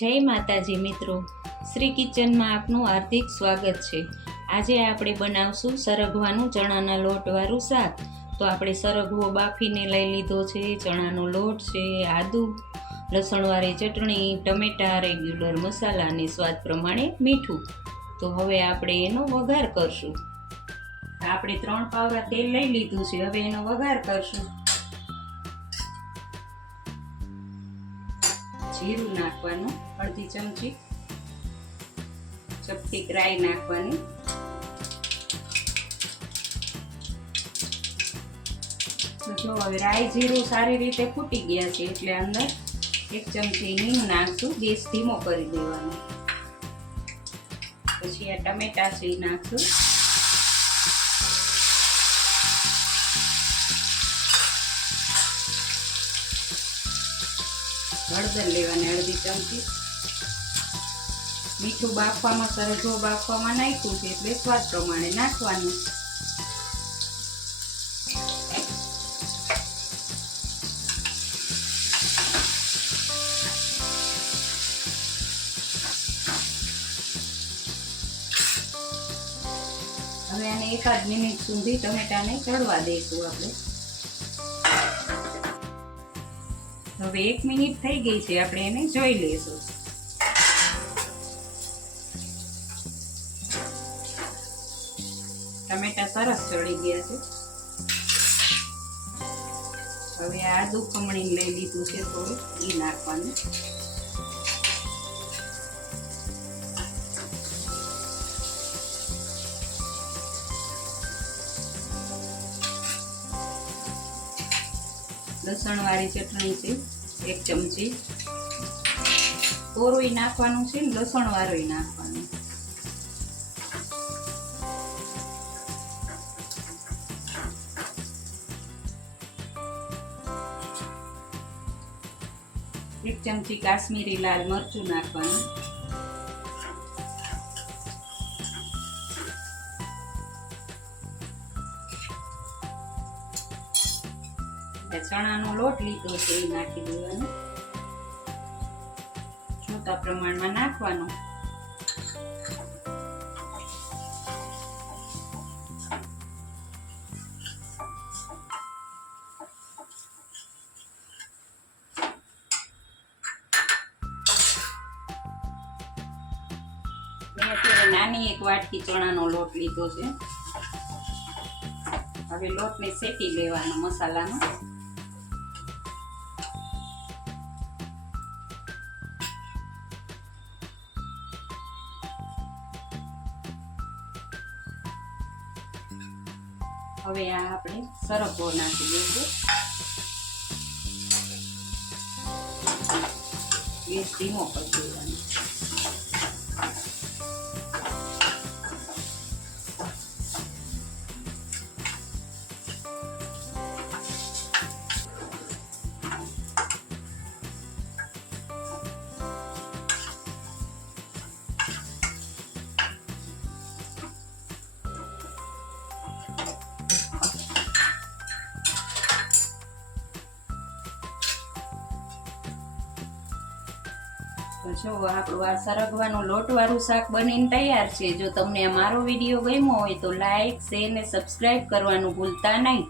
જય માતાજી મિત્રો, શ્રી કિચનમાં આપનું હાર્દિક સ્વાગત છે। આજે આપણે બનાવશું સરગવાનું ચણાના લોટવાળું શાક। તો આપણે સરગવો બાફીને લઈ લીધો છે, ચણાનો લોટ છે, આદુ લસણવાળી ચટણી, ટમેટા, રેગ્યુલર મસાલા અને સ્વાદ પ્રમાણે મીઠું। તો હવે આપણે એનો વઘાર કરશું। આપણે 3 પાવડા તેલ લઈ લીધું છે, હવે એનો વઘાર કરશું। જીરું નાખવાનું, અડધી ચમચી ચપટી રાઈ નાખવાની, તો જો હવે રાઈ જીરું સારી રીતે ફૂટી ગયા છે એટલે અંદર 1 ચમચી હિંગ નાખશું। ગેસ ધીમો કરી દેવાનો। પછી આ ટમેટા છે નાખશું, હળદર લેવાની અડધી ચમચી, મીઠું બાફવામાં સરગવો બાફવામાં નાખ્યું છે એટલે સ્વાદ પ્રમાણે નાખવાનું। હવે આને 1 મિનિટ સુધી ટમેટાને ચડવા દઈશું આપણે। હવે 1 મિનિટ થઈ ગઈ છે, આપણે એને જોઈ લઈશું। ટમેટા સરસ ચડી ગયા છે। હવે આદુ ખમણી લઈ લીધું છે થોડું, એ નાખવાનું। લસણવાળી ચટણી છે 1 ચમચી, કોરું નાખવાનું છે ને લસણ વાળું નાખવાનું। એક ચમચી કાશ્મીરી લાલ મરચું નાખવાનું। ચણાનો લોટ લીધો છે એ નાખી દેવાનો, જોતા પ્રમાણમાં નાખવાનો। મેં અત્યારે નાની 1 વાટકી ચણાનો લોટ લીધો છે। હવે લોટને શેકી લેવાનો મસાલામાં। હવે આ આપણે સરગવો નાખી દઈશું, ગેસ ધીમો કરી દેવાનો। તો જો આપણું આ સરગવાનું લોટવાળું શાક બનીને તૈયાર છે। જો તમને આ મારો વિડીયો ગમ્યો હોય તો લાઈક, શેર ને સબસ્ક્રાઈબ કરવાનું ભૂલતા નહીં।